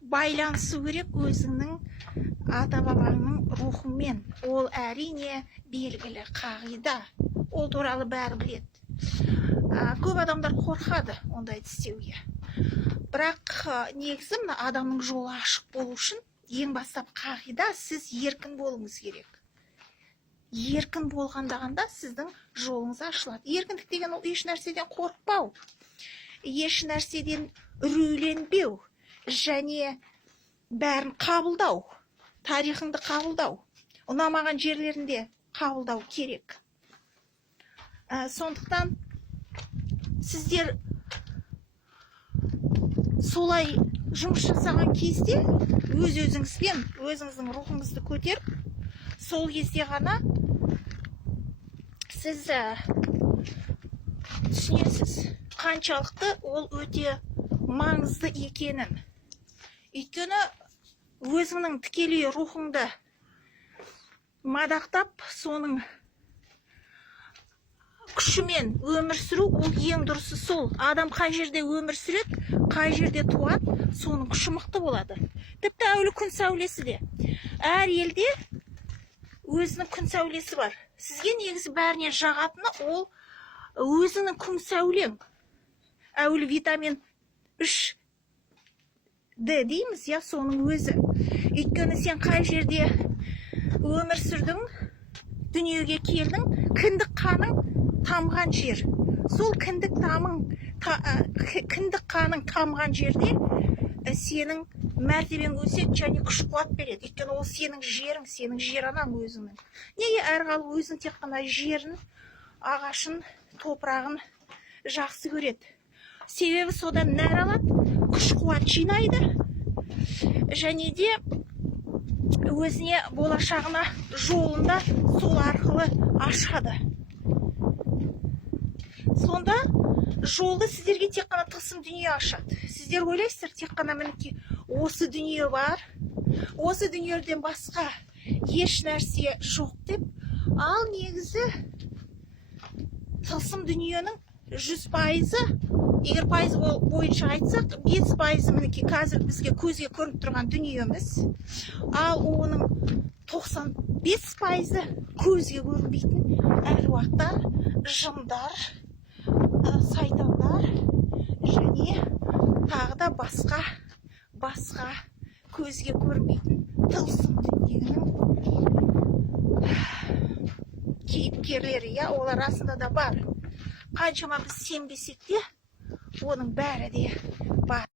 байланысу керек өзіңнің ата-бабаңның рухымен. Ол әрине белгілі қағида. Ол туралы бәрі біледі. Көп адамдар қорқады ондай істеуге. Бірақ негізі мына адамның жолы ашық болу үшін ең бастап қағида, сіз еркін болуыңыз керек. Еркін болғандағанда сіздің жолыңыз ашылады. Еркіндік деген ол еш нәрседен қорықпау, еш нәрседен үрейленбеу, және бәрін қабылдау, тарихыңды қабылдау, ұнамаған жерлерінде қабылдау керек. Сондықтан сіздер солай жұмыс жасаған кезде өз-өзіңізбен өзіңіздің рухыңызды көтеріп, сол кезде ғана сіз түсінесіз қаншалықты ол өте маңызды екенін. Өйткені өзіңнің тікелей рухыңды мадақтап, соның күшімен өмір сүру, ол ең дұрысы сол. Адам қай жерде өмір сүреді, қай жерде туады, соның күші мықты болады. Тіпті әулі күн сәулесі де. Әр елде өзінің күн сәулесі бар. Сізге негізі бәрінен жағатыны ол өзінің күн сәулең. Әулі витамин 3D дейміз, я, соның өзі. Өйткені сен қай жерде өмір сүрдің, дүниеге келдің, кіндік қаның тамған жер. Сол кіндік қаның тамған жерде сенің мәртебең өседі және күш қуат береді. Өйткені ол сенің жерің, сенің жер анаң өзіңнің. Неге әрғалы өзің тек қана жерін, ағашын, топырағын жақсы көреді? Себебі содан нәр алады, күш қуат жинайды, және де өзіне болашағына жолында сол арқылы ашады. Сонда жолды сіздерге тек қана тылсым дүние ашады. Сіздер ойлайсыздар, тек қана мінекей осы дүние бар, осы дүниеден басқа еш нәрсе жоқ деп. Ал негізі тылсым дүниенің 100%, егер пайыз бойынша айтсақ, 5% мінекей қазір бізге көзге көрініп тұрған дүниеміз. Ал оның 95% көзге көрінбейтін әруақтар, жындар, сайтандар және тағы да басқа көзге көрінбейтін тылсым дүниенің кейіпкерлері, олар расында да бар. Қаншама біз сенбесек те, оның бәрі де бар.